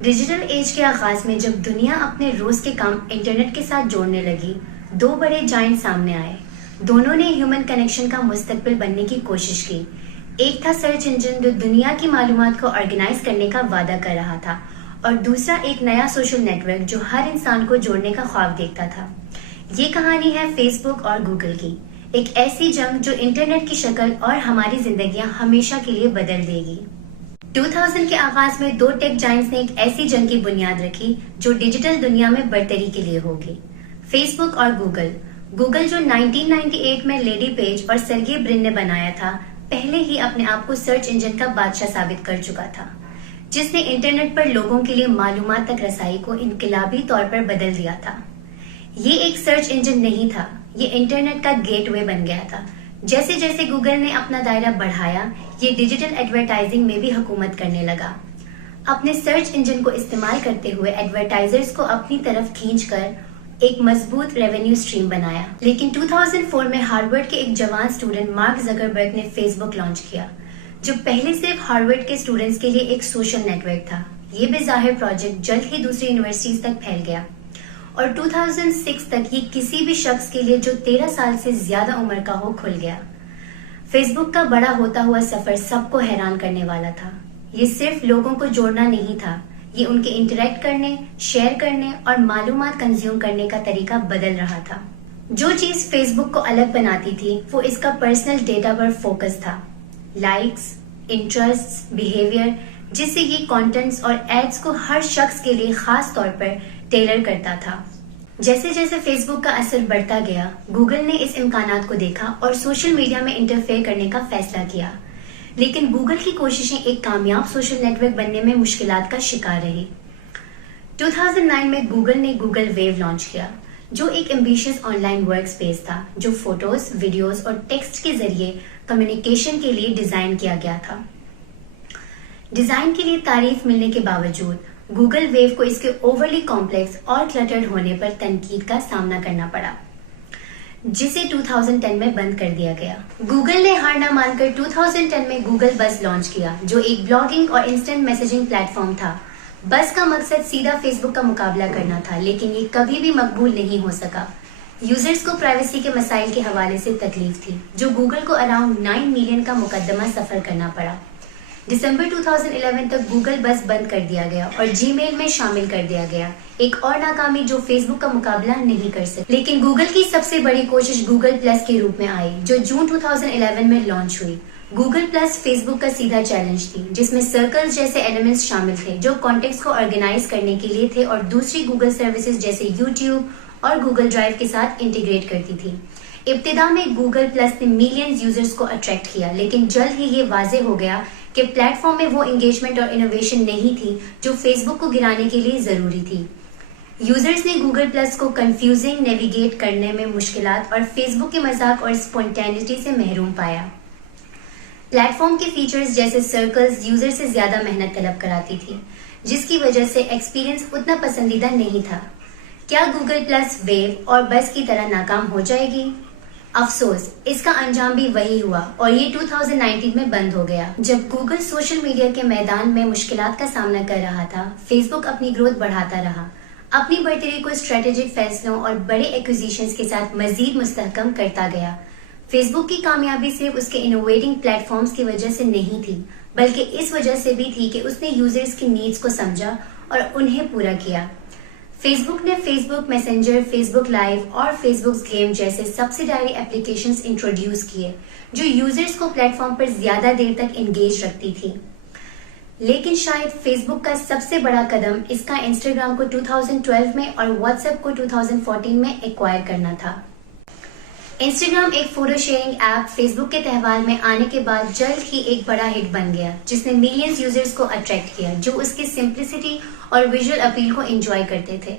Digital age کے آغاز میں جب دنیا اپنے روز کے کام انٹرنیٹ کے ساتھ جوڑنے لگی، دو بڑے جائنٹ سامنے آئے۔ دونوں نے ہیومن کنیکشن کا مستقبل بننے کی کوشش کی۔ ایک تھا سرچ انجن جو دنیا کی معلومات کو آرگنائز کرنے کا وعدہ کر رہا تھا، اور دوسرا ایک نیا سوشل نیٹ ورک جو ہر انسان کو جوڑنے کا خواب دیکھتا تھا۔ یہ کہانی ہے فیس بک اور گوگل کی، ایک ایسی جنگ جو انٹرنیٹ کی شکل اور ہماری زندگیاں ہمیشہ کے لیے بدل دے گی۔ 2000 کے آغاز میں دو ٹیک جائنٹس نے ایک ایسی جنگ کی بنیاد رکھی جو ڈیجیٹل دنیا میں برتری کے لیے ہوگی۔ فیس بک اور گوگل۔ گوگل جو 1998 میں لیڈی پیج اور سرگے برن نے بنایا تھا، پہلے ہی اپنے آپ کو سرچ انجن کا بادشاہ ثابت کر چکا تھا، جس نے انٹرنیٹ پر لوگوں کے لیے معلومات تک رسائی کو انقلابی طور پر بدل دیا تھا۔ یہ ایک سرچ انجن نہیں تھا، یہ انٹرنیٹ کا گیٹ وے بن گیا تھا۔ جیسے جیسے گوگل نے اپنا دائرہ بڑھایا، یہ ڈیجیٹل ایڈورٹائزنگ میں بھی حکومت کرنے لگا۔ اپنے سرچ انجن کو استعمال کرتے ہوئے ایڈورٹائزرز کو اپنی طرف کھینچ کر ایک مضبوط ریونیو سٹریم بنایا۔ لیکن 2004 میں ہارورڈ کے ایک جوان اسٹوڈنٹ مارک زکربرگ نے فیس بک لانچ کیا، جو پہلے صرف ہارورڈ کے اسٹوڈنٹس کے لیے ایک سوشل نیٹ ورک تھا۔ یہ بظاہر پروجیکٹ جلد ہی دوسری یونیورسٹیز تک پھیل گیا، اور 2006 تک یہ کسی بھی شخص کے لیے جو 13 سال سے زیادہ عمر کا ہو کھل گیا۔ فیس بک کا بڑا ہوتا ہوا سفر سب کو حیران کرنے والا تھا۔ یہ صرف لوگوں کو جوڑنا نہیں تھا، یہ ان کے انٹریکٹ کرنے، شیئر کرنے اور معلومات کنزیوم کرنے کا طریقہ بدل رہا تھا۔ جو چیز فیس بک کو الگ بناتی تھی وہ اس کا پرسنل ڈیٹا پر فوکس تھا، لائکس، انٹرسٹ، بیہیویئر، جس سے یہ کانٹینٹس اور ایڈز کو ہر شخص کے لیے خاص طور پر ٹیلر کرتا تھا۔ جیسے جیسے فیس بک کا اثر بڑھتا گیا، گوگل نے اس امکانات کو دیکھا اور سوشل میڈیا میں انٹرفیئر کرنے کا فیصلہ کیا۔ لیکن گوگل کی کوششیں ایک کامیاب سوشل نیٹ ورک بننے میں مشکلات کا شکار رہی۔ 2009 میں گوگل نے گوگل ویو لانچ کیا، جو ایک ambitious on line work space تھا جو فوٹوز، ویڈیوز اور ٹیکسٹ کے ذریعے کمیونیکیشن کے لیے ڈیزائن کیا گیا تھا۔ ڈیزائن کے لیے تعریف ملنے کے باوجود گوگل ویو کو اس کے اوورلی کمپلیکس اور کلٹرڈ ہونے پر تنقید کا سامنا کرنا پڑا، جسے 2010 میں بند کر دیا گیا۔ گوگل نے ہار نہ مان کر 2010 میں گوگل بز لانچ کیا، جو ایک بلاگنگ اور انسٹنٹ میسجنگ پلیٹ فارم تھا۔ بز کا مقصد سیدھا فیس بک کا مقابلہ کرنا تھا، لیکن یہ کبھی بھی مقبول نہیں ہو سکا۔ یوزرز کو پرائیویسی کے مسائل کے حوالے سے تکلیف تھی، جو گوگل کو اراؤنڈ 9 ملین کا مقدمہ سفر کرنا پڑا۔ دسمبر 2011 تک گوگل بز بند کر دیا گیا اور جی میل میں شامل کر دیا گیا، ایک اور ناکامی جو فیس بک کا مقابلہ نہیں کر سکی۔ لیکن گوگل کی سب سے بڑی کوشش گوگل پلس کے روپ میں آئی، جو جون 2011 میں لانچ ہوئی۔ گوگل پلس فیس بک کا سیدھا چیلنج تھی، جس میں سرکلز جیسے ایلیمنٹس شامل تھے جو کانٹیکٹس کو آرگنائز کرنے کے لیے تھے اور دوسری گوگل سروسز جیسے یوٹیوب اور گوگل ڈرائیو کے ساتھ انٹیگریٹ کرتی تھی۔ ابتدا میں گوگل پلس نے ملینز یوزرز کو اٹریکٹ کیا، لیکن جلد ہی یہ واضح ہو گیا کہ پلیٹ فارم میں وہ انگیجمنٹ اور انوویشن نہیں تھی جو فیس بک کو گرانے کے لیے ضروری تھی۔ یوزرز نے گوگل پلس کو کنفیوزنگ، نیویگیٹ کرنے میں مشکلات اور فیس بک کے مذاق اور اسپونٹینٹی سے محروم پایا۔ پلیٹ فارم کے فیچرز جیسے سرکلز یوزر سے زیادہ محنت طلب کراتی تھی، جس کی وجہ سے ایکسپیرینس اتنا پسندیدہ نہیں تھا۔ کیا گوگل پلس ویو اور بز کی طرح ناکام ہو جائے گی؟ افسوس، اس کا انجام بھی وہی ہوا اور یہ 2019 میں بند ہو گیا۔ جب گوگل سوشل میڈیا کے میدان میں مشکلات کا سامنا کر رہا تھا، فیس بک اپنی گروتھ بڑھاتا رہا، اپنی برتری کو اسٹریٹجک فیصلوں اور بڑے ایکوزیشنز کے ساتھ مزید مستحکم کرتا گیا۔ فیس بک کی کامیابی صرف اس کے انوویٹنگ پلیٹ فارمز کی وجہ سے نہیں تھی، بلکہ اس وجہ سے بھی تھی کہ اس نے یوزرز کی نیڈز کو سمجھا اور انہیں پورا کیا۔ فیس بک نے فیس بک میسنجر، فیس بک لائیو اور فیس بک گیم جیسے سبسیڈاری ایپلیکیشنز انٹروڈیوس کیے، جو یوزرز کو پلیٹ فارم پر زیادہ دیر تک انگیج رکھتی تھی۔ لیکن شاید فیس بک کا سب سے بڑا قدم اس کا انسٹاگرام کو 2012 میں اور واٹس ایپ کو 2014 میں ایکوائر کرنا تھا۔ انسٹاگرام ایک فوٹو شیئرنگ ایپ فیس بک کے تہوار میں آنے کے بعد جلد ہی ایک بڑا ہٹ بن گیا، جس نے ملینز یوزرز کو اٹریکٹ کیا جو اس کی سمپلسٹی اور ویژول اپیل کو انجوائے کرتے تھے۔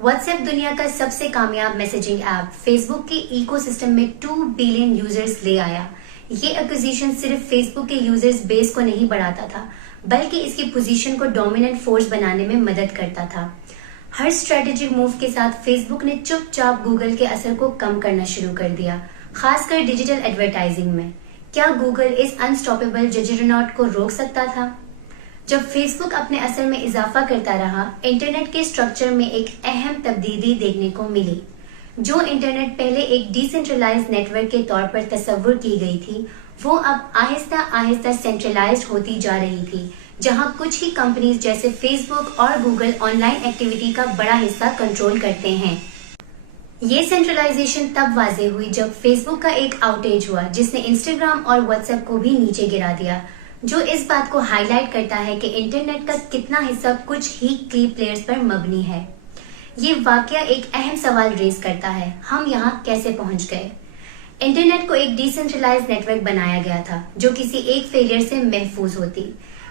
واٹس ایپ دنیا کا سب سے کامیاب میسجنگ ایپ فیس بک کے ایکو سسٹم میں 2 بلین یوزرز لے آیا۔ یہ ایکوزیشن صرف فیس بک کے یوزرز بیس کو نہیں بڑھاتا تھا، بلکہ اس کی پوزیشن کو ڈومیننٹ فورس بنانے میں مدد کرتا تھا۔ ہر اسٹریٹجک موو کے ساتھ فیس بک نے چپ چاپ گوگل کے اثر کو کم کرنا شروع کر دیا، خاص کر ڈیجیٹل ایڈورٹائزنگ میں۔ کیا گوگل اس انسٹاپیبل ججرناٹ کو روک سکتا تھا؟ جب فیس بک اپنے اثر میں اضافہ کرتا رہا، انٹرنیٹ کے اسٹرکچر میں ایک اہم تبدیلی دیکھنے کو ملی۔ جو انٹرنیٹ پہلے ایک ڈی سینٹرلائز نیٹ ورک کے طور پر تصور کی گئی تھی، وہ اب آہستہ آہستہ سینٹرلائزڈ ہوتی جا رہی تھی، جہاں کچھ ہی کمپنیز جیسے فیس بک اور گوگل آن لائن ایکٹیویٹی کا بڑا حصہ کنٹرول کرتے ہیں۔ یہ سینٹرلائزیشن تب واضح ہوئی جب فیس بک کا ایک آؤٹیج ہوا جس نے انسٹاگرام اور واٹس ایپ کو بھی نیچے گرا دیا، جو اس بات کو ہائی لائٹ کرتا ہے کہ انٹرنیٹ کا کتنا حصہ کچھ ہی کی پلیئرز پر مبنی ہے۔ یہ واقعہ ایک اہم سوال ریز کرتا ہے، ہم یہاں کیسے پہنچ گئے؟ انٹرنیٹ کو ایک ڈی سینٹرلائز نیٹ ورک بنایا گیا تھا جو کسی ایک فیلئر سے محفوظ ہوتی۔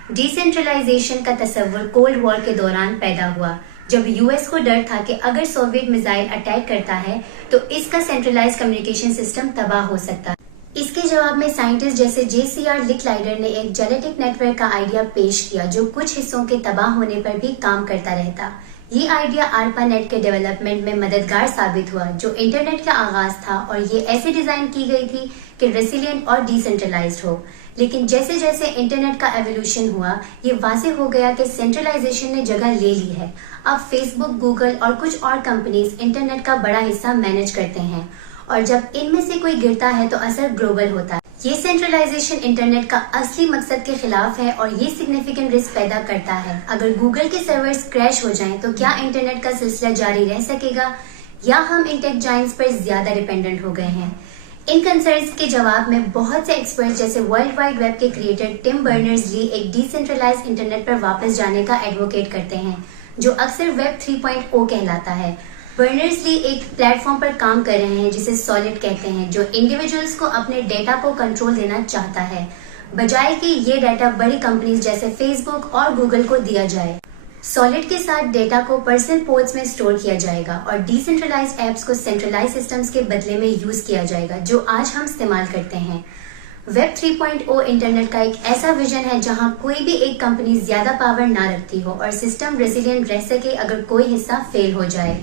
ڈی سینٹرلائزیشن کا تصور کولڈ وار کے دوران پیدا ہوا، جب یو ایس کو ڈر تھا کہ اگر سوویت میزائل اٹیک کرتا ہے تو اس کا سینٹرلائز کمیونیکیشن سسٹم تباہ ہو سکتا ہے۔ اس کے جواب میں سائنٹسٹ جیسے جے سی آر لکلائڈر نے ایک جیلیٹک نیٹ ورک کا آئیڈیا پیش کیا جو کچھ حصوں کے تباہ ہونے پر بھی کام کرتا رہتا۔ یہ آئیڈیا آرپا نیٹ کے ڈیولپمنٹ میں مددگار ثابت ہوا، جو انٹرنیٹ کا آغاز تھا اور یہ ایسے ڈیزائن کی گئی تھی کہ ریسیلینٹ اور ڈی سینٹرلائزڈ ہو۔ لیکن جیسے جیسے انٹرنیٹ کا ایوولوشن ہوا، یہ واضح ہو گیا کہ سینٹرلائزیشن نے جگہ لے لی ہے۔ اب فیس بک، گوگل اور کچھ اور کمپنیز انٹرنیٹ کا بڑا حصہ مینج کرتے ہیں، اور جب ان میں سے کوئی گرتا ہے تو اثر گلوبل ہوتا ہے۔ یہ سینٹرلائزیشن انٹرنیٹ کا اصلی مقصد کے خلاف ہے اور یہ سگنیفیکنٹ رسک پیدا کرتا ہے۔ اگر گوگل کے سرورز کریش ہو جائیں تو کیا انٹرنیٹ کا سلسلہ جاری رہ سکے گا، یا ہم ان ٹیک جائنٹس پر زیادہ ڈیپینڈنٹ ہو گئے ہیں؟ ان کنسرنز کے جواب میں بہت سے ایکسپرٹس جیسے ورلڈ وائڈ ویب کے کریٹر ٹم برنرز لی ایک ڈی سینٹرلائز انٹرنیٹ پر واپس جانے کا ایڈوکیٹ کرتے ہیں، جو اکثر ویب 3.0 کہلاتا ہے۔ برنرز لی ایک پلیٹ فارم پر کام کر رہے ہیں جسے سالڈ کہتے ہیں، جو انڈیویجولز کو اپنے ڈیٹا کو کنٹرول دینا چاہتا ہے، بجائے کہ یہ ڈیٹا بڑی کمپنیز جیسے فیس بک اور گوگل کو دیا جائے۔ سالڈ کے ساتھ ڈیٹا کو پرسنل پورٹس میں اسٹور کیا جائے گا اور ڈی سینٹرلائز ایپس کو سینٹرلائز سسٹمز کے بدلے میں یوز کیا جائے گا، جو آج ہم استعمال کرتے ہیں۔ ویب 3.0 انٹرنیٹ کا ایک ایسا ویژن ہے جہاں کوئی بھی ایک کمپنی زیادہ پاور نہ رکھتی ہو اور سسٹم ریزیلینٹ رہ سکے اگر کوئی حصہ فیل ہو جائے۔